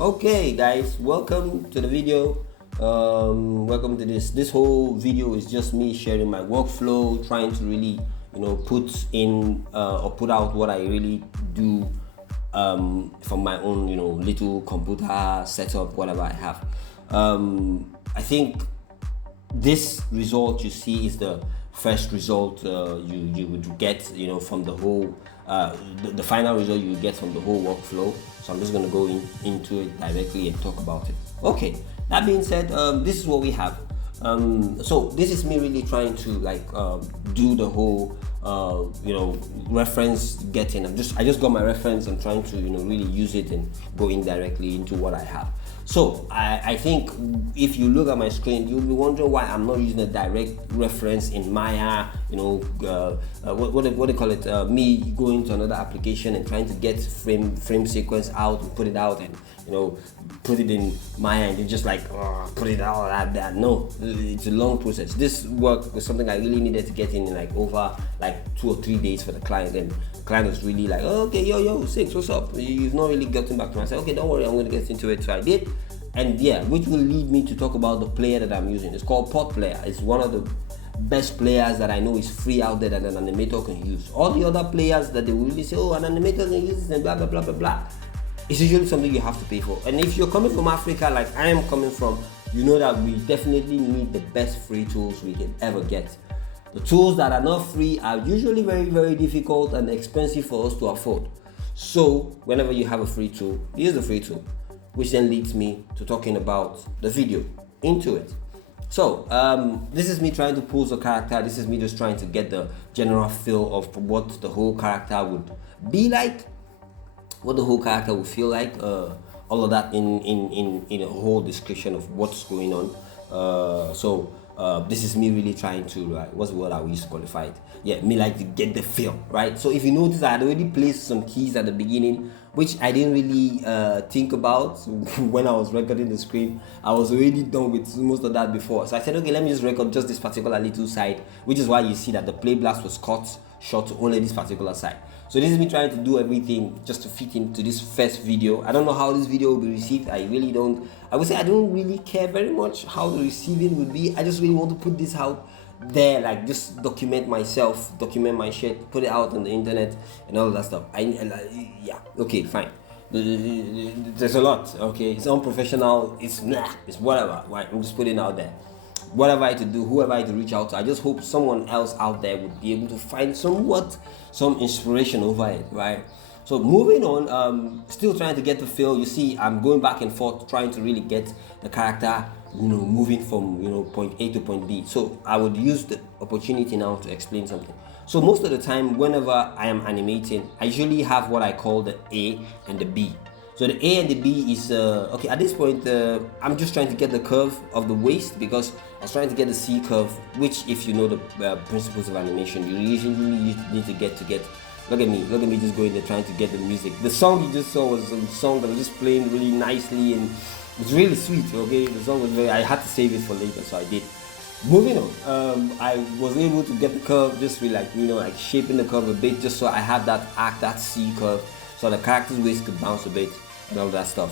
Okay guys, welcome to the video. Welcome to this whole video is just me sharing my workflow, trying to really put in or put out what I really do from my own little computer setup, whatever I have. I think this result you see is the first result you would get from the whole the final result you get from the whole workflow. So I'm just going to go into it directly and talk about it. Okay, that being said, this is what we have. So this is me really trying to do the whole reference getting. I just got my reference. I'm trying to really use it and go in directly into what I have. So I think if you look at my screen, you'll be wondering why I'm not using a direct reference in Maya. What do you call it? Me going to another application and trying to get frame sequence out and put it out and put it in Maya and you just put it out like that. No, it's a long process. This work was something I really needed to get in over 2 or 3 days for the client, and the client was really like, oh, okay, yo, Six, what's up? You've not really gotten back to me. I said, okay, don't worry, I'm going to get into it. So I did, and yeah, which will lead me to talk about the player that I'm using. It's called Pod Player. It's one of the best players that I know is free out there that an animator can use. All the other players that they will really say, oh, an animator can use this and blah blah blah blah blah, it's usually something you have to pay for. And if you're coming from Africa like I am coming from, you know that we definitely need the best free tools we can ever get. The tools that are not free are usually very, very difficult and expensive for us to afford. So whenever you have a free tool, use the free tool, which then leads me to talking about the video into it. So this is me trying to pose a character. This is me just trying to get the general feel of what the whole character would be like, what the whole character would feel like, all of that in a whole description of what's going on. This is me really trying to, what's the word I use to qualify it? Yeah, me to get the feel, right? So if you notice, I had already placed some keys at the beginning, which I didn't really think about when I was recording the screen. I was already done with most of that before. So I said, okay, let me just record just this particular little side, which is why you see that the play blast was cut short to only this particular side. So this is me trying to do everything just to fit into this first video. I don't know how this video will be received. I really don't. I would say I don't really care very much how the receiving would be. I just really want to put this out there, just document myself, document my shit, put it out on the internet and all that stuff. Yeah, okay, fine. There's a lot. Okay, it's unprofessional. It's whatever. Right? I'm just putting it out there. Whatever I to do, whoever I to reach out to, I just hope someone else out there would be able to find some inspiration over it, right? So moving on, still trying to get the feel. You see, I'm going back and forth trying to really get the character, moving from point A to point B. So I would use the opportunity now to explain something. So most of the time, whenever I am animating, I usually have what I call the A and the B. So the A and the B is, okay, at this point, I'm just trying to get the curve of the waist because I was trying to get the C curve, which if you know the principles of animation, you usually need to get. Look at me just going there trying to get the music. The song you just saw was a song that was just playing really nicely and it was really sweet, okay? The song was I had to save it for later, so I did. Moving on, I was able to get the curve, just really shaping the curve a bit, just so I have that C curve, so the character's waist could bounce a bit and all that stuff.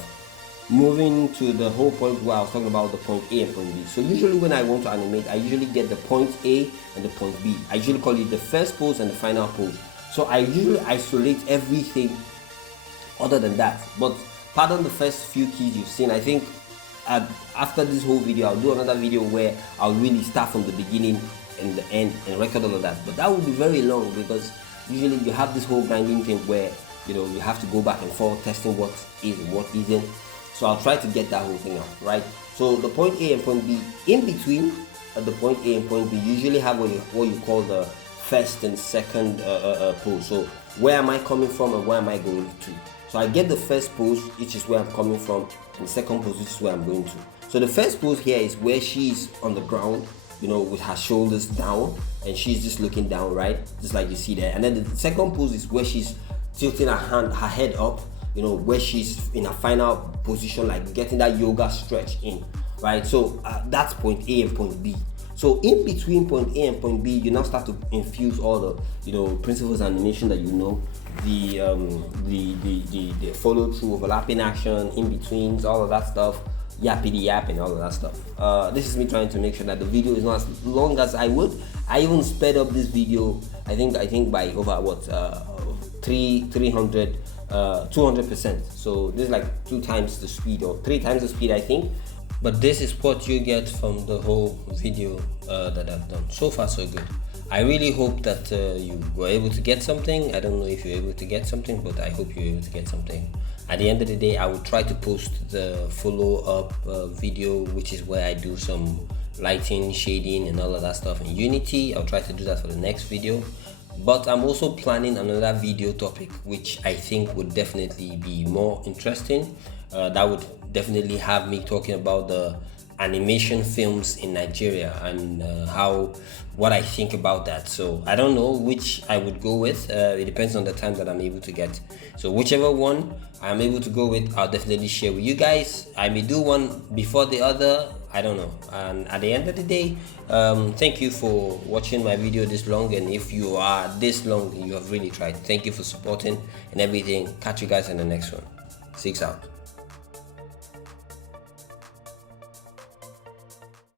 Moving to the whole point where I was talking about the point A and point B. So usually when I want to animate, I usually get the point A and the point B. I usually call it the first pose and the final pose. So I usually isolate everything other than that. But pardon the first few keys you've seen. I think after this whole video, I'll do another video where I'll really start from the beginning and the end and record all of that. But that would be very long because usually you have this whole grinding thing where you have to go back and forth testing what is and what isn't. So I'll try to get that whole thing out, right? So the point A and point B, in between the point A and point B, you usually have what you call the first and second pose. So where am I coming from and where am I going to? So I get the first pose, which is where I'm coming from, and the second pose, which is where I'm going to. So the first pose here is where she's on the ground, with her shoulders down, and she's just looking down, right? Just like you see there. And then the second pose is where she's tilting her head up, where she's in a final position, like getting that yoga stretch in, right? So that's point A and point B. So in between point A and point B, you now start to infuse all the principles of animation that the follow through, overlapping action, in betweens, all of that stuff, yappity yap and all of that stuff. This is me trying to make sure that the video is not as long as I would. I even sped up this video, I think by over 200%. So this is like 2 times the speed or 3 times the speed, I think. But this is what you get from the whole video that I've done. So far so good. I really hope that you were able to get something. I don't know if you're able to get something, but I hope you're able to get something. At the end of the day, I will try to post the follow-up video, which is where I do some lighting, shading and all of that stuff in Unity. I'll try to do that for the next video. But I'm also planning another video topic, which I think would definitely be more interesting. That would definitely have me talking about the animation films in Nigeria and what I think about that. So I don't know which I would go with. It depends on the time that I'm able to get. So whichever one I'm able to go with, I'll definitely share with you guys. I may do one before the other, I don't know. And at the end of the day, thank you for watching my video this long. And if you are this long, you have really tried. Thank you for supporting and everything. Catch you guys in the next one. 6 out.